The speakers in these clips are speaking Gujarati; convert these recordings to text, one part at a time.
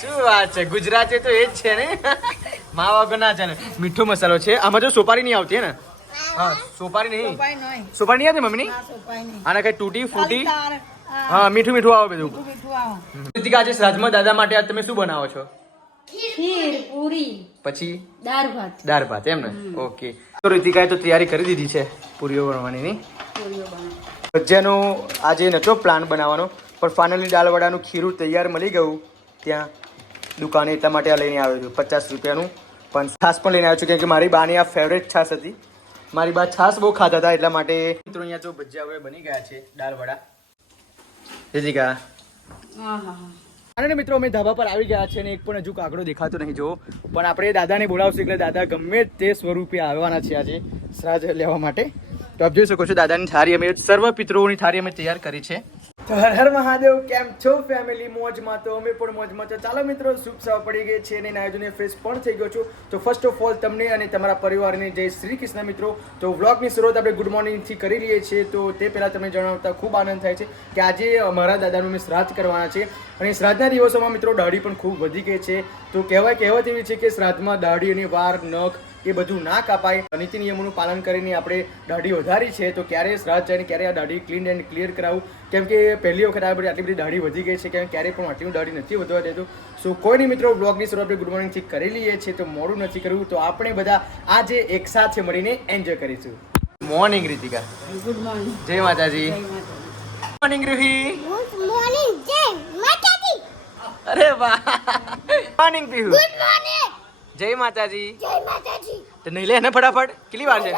શું વાત છે? ગુજરાતી તો એ જ છે ને? મા વગર ના ચાલે. મીઠો મસાલો છે. આમાં જો સોપારી નહીં આવતી હે ને? હા સોપારી નહીં. સોપારી નહીં. આવતી મમ્મી આના કઈ તૂટી ફૂટી? હા. મીઠું મીઠું આવે બધું. મીઠું મીઠું આજે શ્રાદ્ધમાં દાદા માટે આજ તમે શું બનાવો છો? ખીર પૂરી. પછી? દાળ ભાત. દાળ ભાત એમ ને? ઓકે. તો રીતિકાએ તો તૈયારી કરી દીધી છે પૂરીઓ બનવાની નહીં ભજીયાનો આજે નહોતો પ્લાન બનાવવાનો પણ ફાઇનલી દાળવડાનું ખીરું તૈયાર મળી ગયું ત્યાં. દુકાને એટલા માટે આ લઈને આવ્યો છું પચાસ રૂપિયાનું. પણ છાસ પણ લઈને આવ્યો છું કેમ કે મારી બાની આ ફેવરેટ છાસ હતી. મારી બા છાસ બહુ ખાતા હતા એટલા માટે. મિત્રો અહીંયા જો ભજીયા હવે બની ગયા છે હા હા હા અને મિત્રો અમે ધાબા પર આવી ગયા છે અને એક પણ હજુ કાગડો દેખાતો નહીં જો. પણ આપણે દાદાને બોલાવશું એટલે દાદા ગમે તે સ્વરૂપે આવવાના છે આજે શ્રાદ્ધ લેવા માટે. તો આપ જોઈ શકો છો દાદાની થાળી અમે સર્વ પિતૃઓની થારી અમે તૈયાર કરી છે. તો હર હર મહાદેવ, કેમ છો ફેમિલી મોજમાં તો અમે પણ મોજમાં તો ચાલો મિત્રો, શુભ સવા પડી ગઈ છે અને આયોજન ફ્રેશ પણ થઈ ગયો છું. તો ફર્સ્ટ ઓફ ઓલ તમને અને તમારા પરિવારને જય શ્રી કૃષ્ણ મિત્રો. તો વ્લોગની શરૂઆત આપણે ગુડ મોર્નિંગથી કરી લઈએ છીએ. તો તે પહેલાં તમને જણાવતા ખૂબ આનંદ થાય છે કે આજે મારા દાદાનું અમે શ્રાદ્ધ કરવાના છે. અને શ્રાદ્ધના દિવસોમાં મિત્રો, દાઢી પણ ખૂબ વધી ગઈ છે. તો કહેવાય કહેવત એવી છે કે શ્રાદ્ધમાં દાઢી અને વાર નખ એ બધું ના કપાય. નીતિ નિયમોનું પાલન કરીને આપણે દાઢી વધારી છે તો ક્યારે શ્રાદ્ધ જાય ને ક્યારે આ દાઢી ક્લીન એન્ડ ક્લિયર કરાવું? કેમ કે પહેલી વખત આ બધી આટલી બધી દાઢી વધી ગઈ છે કેમ ક્યારેય પણ આટલી દાઢી નથી વધવા દેતું. સો કોઈ નહીં મિત્રો બ્લોગની શરૂઆત ગુડ મોર્નિંગથી કરી લઈએ છીએ તો મોડું નથી કરવું તો આપણે બધા આજે એક સાથે મળીને એન્જોય કરીશું. મોર્નિંગ રીતિકા ગુડ મોર્નિંગ જય માતાજી. જય માતાજી. મોર્નિંગ રૂહી ગુડ મોર્નિંગ જય માતાજી. અરે વાહ. મોર્નિંગ પીહુ ગુડ મોર્નિંગ જય માતાજી. જય માતાજી. તો નહીં લે ને ફટાફટ? કેટલી વાર છે?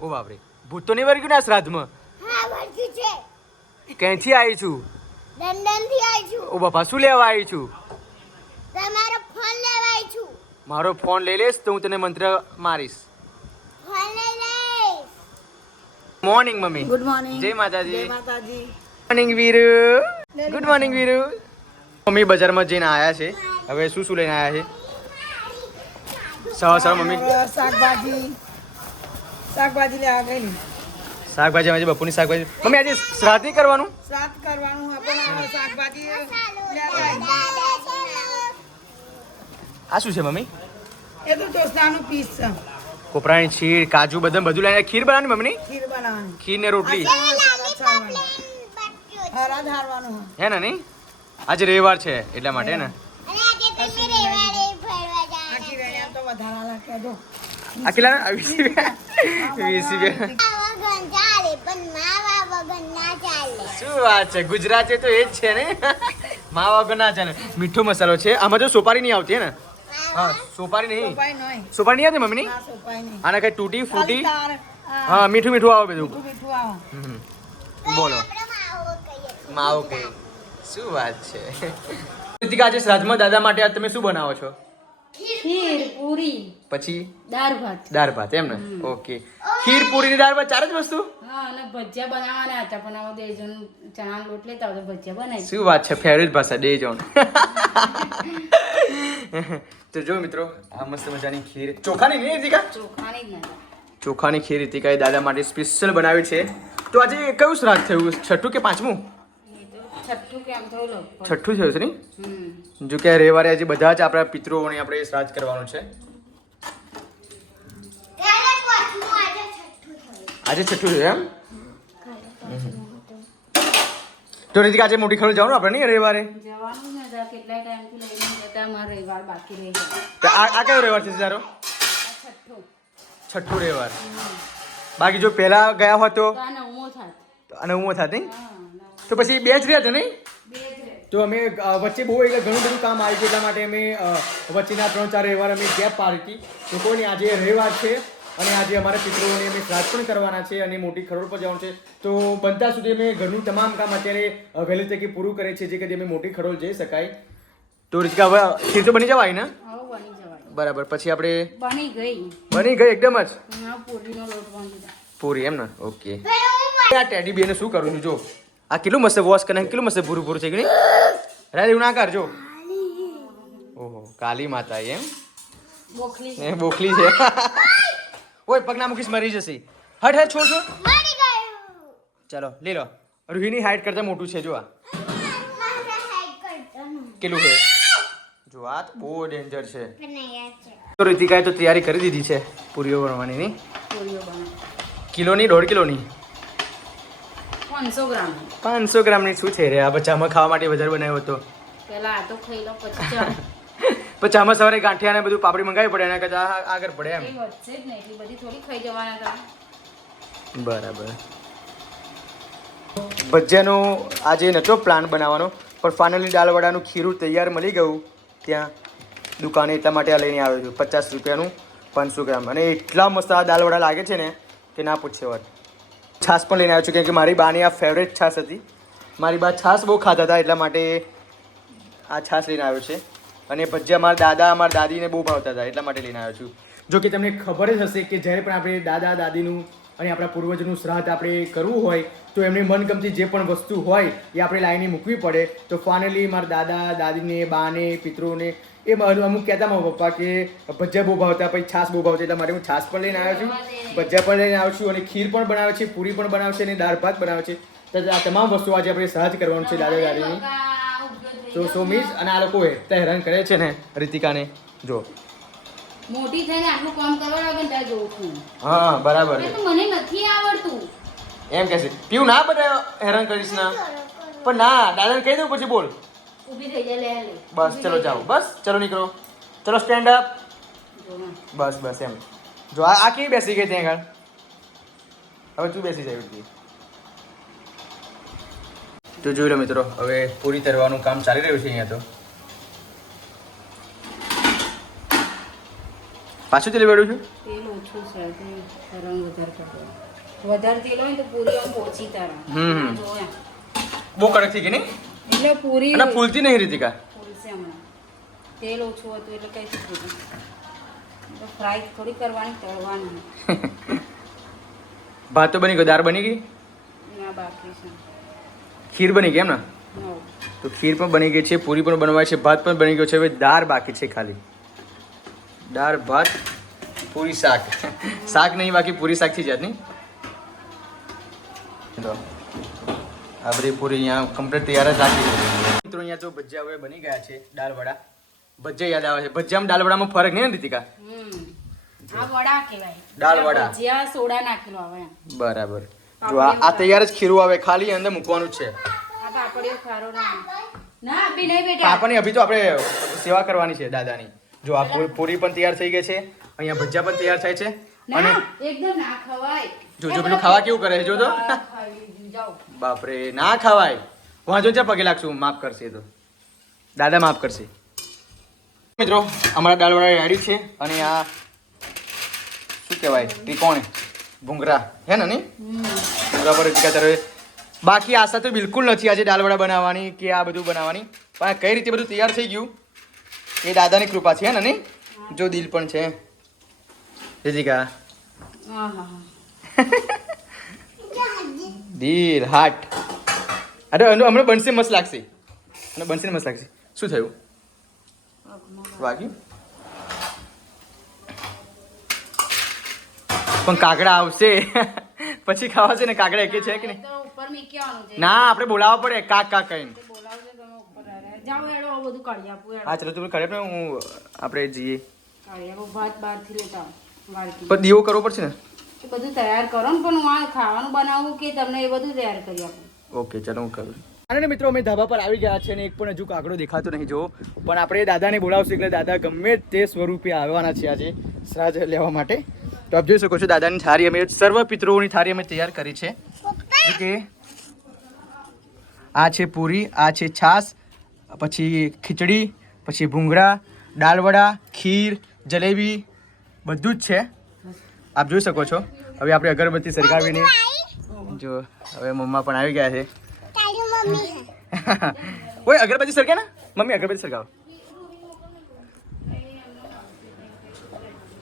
ઓ બાપરે. ભૂત તો નહીં વર્ગ્યું ને આ શ્રાદ્ધમાં? હા વર્ગ્યું છે. ક્યાંથી આવી છું? લંડનથી આવી છું. ઓ બાપા શું લેવા આવી છું? તમારો ફોન લેવા આવી છું. મારો ફોન લઈ લેશ તો હું તને મંત્ર મારીશ. ફોન લઈ લઈશ. Morning mummy. ગુડ મોર્નિંગ જય માતાજી. જય માતાજી. Morning Viru. Good morning Viru. Mummy બજારમાં જઈને આવ્યા છે. હવે શું શું લઈને આવ્યા છે? સવા સવા મમ્મી. શાકભાજી. શાકભાજી લે ગયેલી શાકભાજી આજે બપોરની શાકભાજી. મમ્મી આજે શ્રાદ્ધ નહીં કરવાનું? શ્રાદ્ધ કરવાનું આપણે શાકભાજી આ શું છે મમ્મી? એ તો ટોસ્ટાનું પીસ છે. કોપરાની ખીર કાજુ બદામ બધું લઈને ખીર બનાવવાની મમ્મી? ખીર બનાવવાની. ખીર ને રોટલી. હે. ને નહીં? આજે રવિવાર છે એટલા માટે ને અને આજે તમે રેવાડે ફરવા જાવ આખી રેણિયા તો વધારા લાગે જો આ કેટલા વીસ રૂપિયા વીસ રૂપિયા વગન ચાલે પણ માવા વગન ના? કહેજો શું વાત છે? ગુજરાતી તો એ જ છે ને? મા વગર ના ચાલે મીઠો મસાલો છે. આમાં જો સોપારી નહીં આવતી ને? હા સોપારી નહીં. સોપારી નહીં. આવતી મમ્મી ના? આને કઈ તૂટી ફૂટી? હા મીઠું મીઠું આવે બધું. બોલો. માવો કઈ કે શું વાત છે? આજે શ્રાદ્ધમાં દાદા માટે તમે શું બનાવો છો? ખીર પૂરી. પછી? દાળ ભાત. દાળ ભાત એમ ને? ઓકે. ખીર પૂરી ને દાળ ભાત ચાર જ વસ્તુ? હા અને ભજીયા બનાવવાના હતા પણ હવે દેજોન ચણા લોટ લેતા તો ભજીયા બનાવી શું વાત છે? ફેવરેટ ભાષા દેજોન તો જો મિત્રો આ મસ્ત મજાની ખીર. ચોખાની નહીં રીતિકા ચોખાની જ ના ચોખાની ખીર રીતિકાએ દાદા માટે સ્પેશિયલ બનાવી છે. તો આજે કયું શ્રાદ્ધ થયું? છઠ્ઠું કે પાંચમું? છઠ્ઠું કે આમ થયું છઠ્ઠું થયું છે નહીં? જો કે રવિવારે આજે બધા જ આપણા પિતૃઓને આપણે શ્રાદ્ધ કરવાનું છે. આજે છઠ્ઠું થયું છે એમ? તો રીતિકા આજે મોટી ખરોડ જવાનું આપણે નહીં રવિવારે? આ આ કયો રવિવાર છે તારો છઠ્ઠું. રવિવાર. બાકી જો પહેલા ગયા હોત તો? અને હું થાત. નહીં? તો પછી બે જ રહ્યા હતા નહીં? તો અમે વચ્ચે બહુ એટલે ઘણું બધું કામ આવી ગયું એટલા માટે અમે વચ્ચેના ત્રણ ચાર રવિવાર અમે ગેપ પાડી તો કોઈ નહીં આજે રવિવાર છે અને આજે અમારા પિત્રોને અમે શ્રાદ્ધ પણ કરવાના છે અને મોટી ખરોડ પર જવાનું છે. તો બનતા સુધી અમે ઘરનું તમામ કામ અત્યારે વહેલી તકે પૂરું કરે છે જે કદી અમે મોટી ખરોડ જઈ શકાય. તો રીતિકા હવે તો બની જવાય ને? બરાબર પછી આપણે બની ગઈ. બની ગઈ એકદમ જ. પૂરી એમ ને? ઓકે. આ ટેડી બેને શું કરું છું જો. આ કેટલું મસ્ત વોશ કરે કેટલું મસ્ત પૂરું પૂરું થઈ ગયું નહીં ના કરજો. ઓહો કાલી માતા એમ? બોખલી એ બોખલી છે. ઓય પગના મુકીશ મરી જશે. હટ હટ છોડ છોડ. ગયું. ચાલો લઈ લો. રૂહીની હાઈટ કરતા મોટું છે જો આ. મારા. કેટલું છે? જો આ તો બહુ ડેન્જર છે. તો રીતિકાએ તો તૈયારી કરી દીધી છે પૂરીઓ બનવાની ની. કિલોની દોઢ કિલોની. પાંચસો ગ્રામ. પાંચસો ગ્રામની શું છે રે આ બચ્ચામાં ખાવા માટે બજાર બનાવ્યો હતો. પેલા આ તો ખાઈ લો પછી પછી આમાં સવારે ગાંઠિયા ને બધું પાપડી મંગાવી પડે એના કરતા આગળ પડે એમ. વધશે જ નહીં એટલી બધી થોડી ખાઈ જવાના બરાબર. ભજીયાનો આજે નહોતો પ્લાન બનાવવાનો પણ ફાઇનલી દાલવડાનું ખીરું તૈયાર મળી ગયું. ત્યાં દુકાને એટલા માટે આ લઈને આવ્યો છું. પચાસ રૂપિયાનું પાંચસો ગ્રામ. અને એટલા મસ્ત આ દાલવડા લાગે છે ને કે ના પૂછે વાત. છાશ પણ લઈને આવ્યો છું, કેમ કે મારી બાની આ ફેવરેટ છાશ હતી. મારી બા છાશ બહુ ખાતા હતા, એટલા માટે આ છાશ લઈને આવ્યો છે. અને ભજીયા મારા દાદા, મારા દાદીને બહુ ભાવતા હતા, એટલા માટે લઈને આવ્યો છું. જો કે તમને ખબર જ હશે કે જ્યારે પણ આપણે દાદા, દાદીનું અને આપણા પૂર્વજનું શ્રાદ્ધ આપણે કરવું હોય, તો એમની મનગમતી જે પણ વસ્તુ હોય એ આપણે લાઈને મૂકવી પડે. તો ફાઇનલી મારા દાદા, દાદીને, બાને, પિતૃને એ અમુક કહેતા મારા પપ્પા કે ભજીયા બહુ ભાવતા પછી છાશ બહુ ભાવતા એટલે માટે હું છાશ પણ લઈને આવ્યો છું ભજીયા પણ લઈને આવ્યો છું અને ખીર પણ બનાવે છે પૂરી પણ બનાવે છે અને દાળ ભાત બનાવે છે. તો આ તમામ વસ્તુ આજે આપણે સહજ કરવાનું છે દાદા દાદીની. તો સો મીન્સ અને આ લોકો હેરાન કરે છે ને રીતિકાને. જો. મોટી થઈને આટલું કામ કરવા લાગે ને જોઉં છું. હા બરાબર છે. મને નથી આવડતું. એમ કહેશે છે પીવું ના બધા હેરાન કરીશ ના. પણ ના દાદાને કહી દઉં પછી બોલ. ઊભી થઈ જાય લે બસ ચલો જાઓ. બસ ચલો નીકળો. ચલો સ્ટેન્ડ અપ બસ બસ એમ. જો આ કેવી બેસી ગઈ ત્યાં આગળ? હવે તું બેસી જાય ઉઠી તો જોઈ લો મિત્રો હવે પૂરી તરવાનું કામ ચાલી રહ્યું છે અહીંયા તો. પાછું તેલ વેડું છું? તેલ ઓછું છે રંગ વધારે કરતો વધારે તેલ હોય તો પૂરી આમ ઓછી તારા. હમ. બહુ કડક થઈ ગઈ નહીં એટલે પૂરી અને ફૂલતી નહીં રીતિકા? ફૂલશે હમણાં. તેલ ઓછું હતું એટલે કઈ તો ફ્રાય થોડી કરવાની તળવાની. ભાત તો બની ગયો દાળ બની ગઈ? ના બાકી છે. ખીર બની ગઈ એમ ને તો ખીર પણ બની ગઈ છે પૂરી પણ બનવાય છે ભાત પણ બની ગયો છે હવે દાળ બાકી છે ખાલી. દાળ ભાત પૂરી શાક. શાક નહીં બાકી પૂરી શાકથી જાત નહીં તો આ બધી પૂરી અહીંયા કમ્પ્લીટ તૈયાર જ રાખી મિત્રો અહીંયા જો ભજીયા હવે બની ગયા છે દાળ વડા ભજીયા યાદ આવે છે. ભજીયામાં દાળ વડામાં ફરક નહીં ને દીતિકા આ વડા કહેવાય. દાળ વડા. ભજીયા સોડા નાખેલો આવે બરાબર. જો આ તૈયાર જ ખીરું આવે ખાલી અંદર મૂકવાનું જ છે. આ પાપડીઓ ખારો ના ના અભી નહીં બેટા પાપાની અભી તો આપણે સેવા કરવાની છે દાદાની. જો આ પૂરી પણ તૈયાર થઈ ગઈ છે. અહીંયા ભજીયા પણ તૈયાર થાય છે. અને ના એકદમ ના ખવાય. જો, જો પેલું ખાવા કેવું કરે છે, જો તો. બાપરે ના ખવાય. વાંચો છે પગે લાગશું. માફ કરશે તો. દાદા માફ કરશે. મિત્રો અમારા દાળવાળા રેડી છે અને આ શું કહેવાય ત્રિકોણ ભૂંગરા. હે ને ભૂંગરા પર તરવે બાકી આશા તો બિલકુલ નથી આજે દાળવડા બનાવવાની કે આ બધું બનાવવાની. પણ આ કઈ રીતે બધું તૈયાર થઈ ગયું એ દાદાની કૃપા છે હે ને જો દિલ પણ છે. રીતિકા આહા. દિલ હાર્ટ અરે હમણાં બનશે મસ્ત લાગશે. અને બનશે મસ્ત લાગશે. શું થયું? વાગ્યું? પણ કાગડા આવશે. પછી ખાવા છે ને કાગડા એકે છે કે નહીં? તો ના આપણે બોલાવવા પડે કાક કાક કહીને તે હા ચલો તમે ખરે હું આપણે જઈએ. પણ દીવો કરવો પડશે ને? એ બધું તૈયાર કરો ને પણ હું આ ખાવાનું બનાવું કે તમને એ બધું તૈયાર કરી આપું? ઓકે ચલો હું કરું. અને મિત્રો અમે ધાબા પર આવી ગયા છે અને એક પણ હજુ કાગડો દેખાતો નહીં જો પણ આપણે દાદાને બોલાવશું એટલે દાદા ગમે તે સ્વરૂપે આવવાના છે આજે શ્રાદ્ધ લેવા માટે. તો આપ જોઈ શકો છો દાદાની થાળી અમે સર્વ પિતૃઓની થાળી અમે તૈયાર કરી છે. કે આ છે પૂરી આ છે છાશ પછી ખીચડી પછી ભૂંગળા દાળવડા ખીર જલેબી બધું જ છે. આપ જોઈ શકો છો. હવે આપણે અગરબત્તી સળગાવીને જો હવે મમ્મા પણ આવી ગયા છે. ઓય અગરબત્તી સળગે ને? મમ્મી અગરબત્તી સરગાવો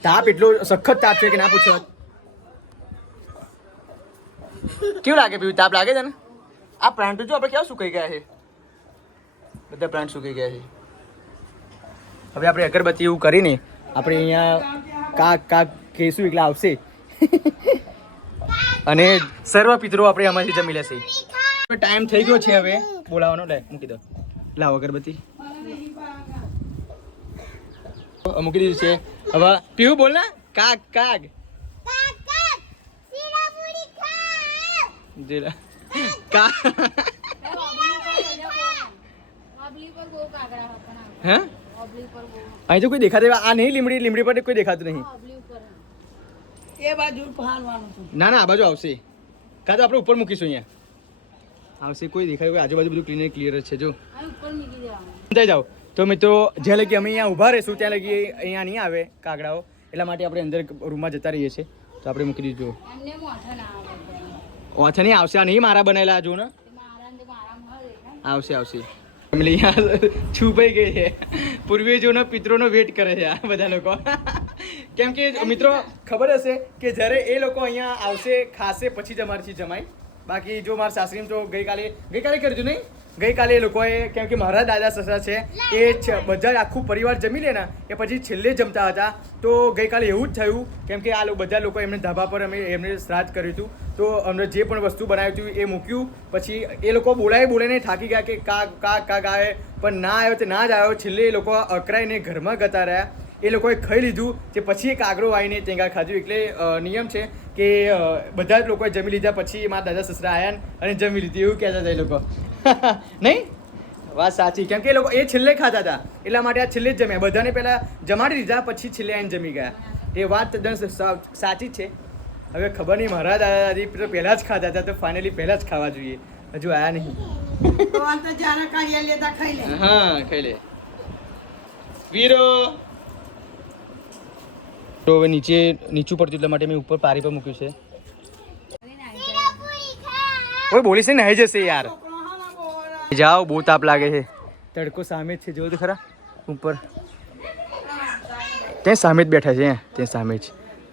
તાપ એટલો સખત તાપ છે કે ના પૂછો કેવું લાગે પીવું? તાપ લાગે છે ને? આ પ્લાન્ટ જો આપણે કેવા સુકાઈ ગયા છે? બધા પ્લાન્ટ સુકાઈ ગયા છે. હવે આપણે અગરબત્તી એવું કરીને આપણે અહીંયા કાક કાક કહીશું એટલે આવશે. અને સર્વ પિતરો આપણે આમાંથી જમી લેશે. ટાઈમ થઈ ગયો છે હવે. બોલાવવાનો, લે, મૂકી દો. લાવ અગરબત્તી. મૂકી દીધું છે. હવે પીવું બોલ ને. કાગ કાગ. જીરા કા હે? અહીં તો કોઈ દેખાતું આ નહીં, લીમડી લીમડી પર કોઈ દેખાતું નહીં. એ બાજુ ફાલવાનું ના ના આ બાજુ આવશે. કાં તો આપણે ઉપર મૂકીશું અહીંયા. આવશે કોઈ દેખાય કોઈ આજુબાજુ બધું ક્લીન ક્લિયર છે જો. થઈ જાઓ. તો મિત્રો જ્યાં લગી અમે અહીંયા ઊભા રહીશું ત્યાં લગી અહીંયા નહીં આવે કાગડાઓ. એટલા માટે આપણે અંદર રૂમમાં જતા રહીએ છીએ. તો આપણે મૂકી દીધું. ઓછા નહીં આવશે? આ નહીં મારા બનાવેલા જો ને? આવશે આવશે. ફેમિલી છુપાઈ ગઈ છે. પૂર્વજોનો પિત્રોનો વેટ કરે છે આ બધા લોકો. કેમ કે મિત્રો, ખબર હશે કે જ્યારે એ લોકો અહીંયા આવશે, ખાશે, પછી જ અમારથી જમાય. બાકી જો મારા સાસરીમ તો ગઈકાલે ગઈકાલે કરજો નહીં. ગઈકાલે એ લોકોએ, કેમ કે મારા દાદા સસરા છે, એ બધા આખું પરિવાર જમી લે ને એ પછી છેલ્લે જમતા હતા. તો ગઈકાલે એવું જ થયું, કેમ કે આ બધા લોકો એમને ધાબા પર અમે એમને શ્રાદ્ધ કર્યું હતું. તો અમને જે પણ વસ્તુ બનાવ્યું હતું એ મૂક્યું. પછી એ લોકો બોલાય બોલાઈને થાકી ગયા કે કા કા કા આવે પણ ના આવ્યો તે ના જ આવ્યો. છેલ્લે એ લોકો અકરાઈને ઘરમાં ગતા રહ્યા. એ લોકોએ ખાઈ લીધું તે પછી એક આગળ આવીને તેંગા ખાધું. એટલે નિયમ છે કે બધા જ લોકોએ જમી લીધા પછી મારા દાદા સસરા આવ્યા અને જમી લીધી. એવું કહેતા હતા એ લોકો. નહીં? વાત સાચી. કેમ કે એ લોકો એ છેલ્લે ખાતા હતા. એટલા માટે આ છેલ્લે જ જમ્યા. બધાને પહેલાં જમાડી દીધા પછી છેલ્લે આવીને જમી ગયા. એ વાત તદ્દન સાચી જ છે. હવે ખબર નહીં મારા દાદા દાદી પહેલા જ ખાતા હતા તો ફાઇનલી પહેલાં જ ખાવા જોઈએ. હજુ આયા નહીં. હા ખાઈ લે. વીરો! તો હવે નીચે, નીચું પડતું એટલા માટે મેં ઉપર પારી પર મૂક્યું છે. ઓય, બોલીશ ને નાહી જશે યાર. જાઓ, બહુ તાપ લાગે છે. તડકો સામે જ છે જોયું તો ખરા, ઉપર. ત્યાં સામે જ બેઠા છે ત્યાં સામે જ.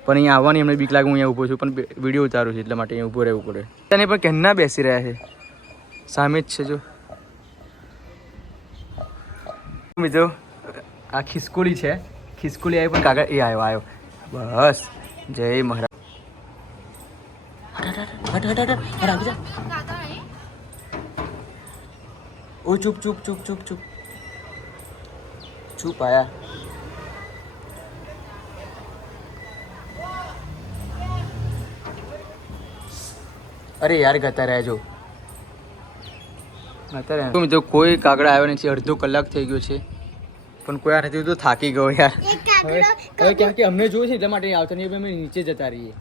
પણ અહીંયા આવવાની એમને બીક લાગે, હું અહીંયા ઊભો છું, પણ વીડિયો ઉતારું છું, એટલા માટે અહીંયા ઊભો રહેવું પડે. તને પણ કેમના બેસી રહ્યા છે. સામે જ છે, જો. મિત્રો, આ ખિસકોલી છે. ખિસકોલી આવી પણ કાગળ એ આવ્યો આવ્યો બસ, જય મહારાજ. ઓ, ચૂપ ચૂપ ચૂપ ચૂપ ચૂપ. ચૂપ, આયા. અરે યાર ગતા રહેજો રહ્યા મિત્રો, કોઈ કાગડા આવ્યો નથી, અડધો કલાક થઈ ગયો છે. પણ કોઈ આ નથી, તો થાકી ગયો યાર. હવે હવે કેમ કે અમને જોયું છે એટલા માટે આવતો નહીં અમે નીચે જતા રહીએ.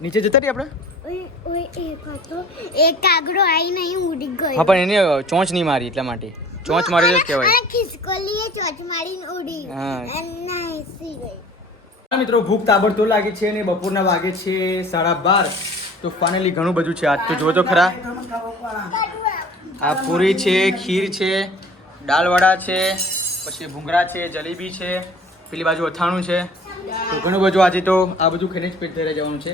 નીચે જતા રહીએ આપણે? એક કાગડો આઈ નહીં ઉડી ગયો. હા પણ એને ચોંચ નહીં મારી એટલા માટે. ચોંચ મારી તો કહેવાય. આ ખિસકોલીએ ચોંચ મારીને ઉડી હા. અને નાસી ગઈ. મિત્રો ભૂખ તાબડતોડ લાગે છે અને બપોરના વાગે છે સાડા બાર. તો ફાઇનલી ઘણું બધું છે. આજ તો જોજો તો ખરા. આ પૂરી છે ખીર છે દાલવડા છે પછી ભૂંગળા છે જલેબી છે. પેલી બાજુ અથાણું છે. તો ઘણું બધું આજે તો આ બધું ખાઈને જ પેટ ધરાઈ જવાનું છે.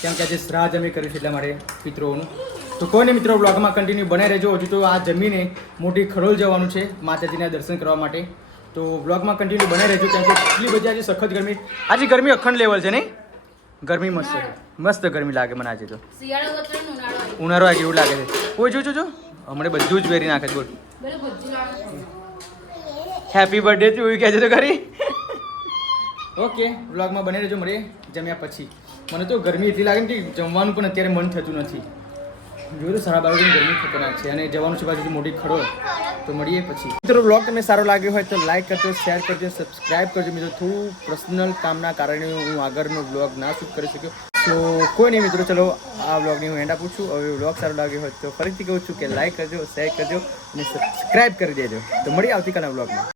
કેમ કે આજે શ્રાદ્ધ અમે કર્યું છે એટલા માટે મિત્રોનું તો કોઈ નહીં મિત્રો બ્લોગમાં કન્ટિન્યુ બનાવી રહેજો. હજુ તો આ જમીને મોટી ખડોલ જવાનું છે માતાજીના દર્શન કરવા માટે. તો બ્લોગમાં કન્ટિન્યુ બનાવી રહેજો કેમ કે એટલી બધી આજે સખત ગરમી. આજે ગરમી અખંડ લેવલ છે નહીં? ગરમી મસ્ત છે. મસ્ત ગરમી લાગે મને આજે તો. ઉનાળો આજે એવું લાગે છે. કોઈ જોજો જો હમણાં બધું જ વેરી નાખે છે બોલ. હેપી બર્થડે તું એવું કહેજે તો ખરી. ઓકે, વ્લોગમાં બને રહેજો મળીએ જમ્યા પછી. મને તો ગરમી એટલી લાગે ને કે જમવાનું પણ અત્યારે મન થતું નથી. જોયું સારા બાળકોની ગરમી ખતરનાક છે અને જવાનું છે બાજુ મોટી ખડો. તો મળીએ પછી. મિત્રો બ્લોગ તમને સારો લાગ્યો હોય તો લાઈક કરજો શેર કરજો સબસ્ક્રાઇબ કરજો. મિત્રો, થોડું પર્સનલ કામના કારણે હું આગળનો બ્લોગ ના શૂટ કરી શક્યો. તો કોઈ નહીં મિત્રો, ચલો આ બ્લોગની હું એન્ડ આપું છું. હવે બ્લોગ સારો લાગ્યો હોય તો ફરીથી કહું છું કે લાઈક કરજો શેર કરજો અને સબસ્ક્રાઇબ કરી દેજો. તો મળીએ આવતીકાલના બ્લોગમાં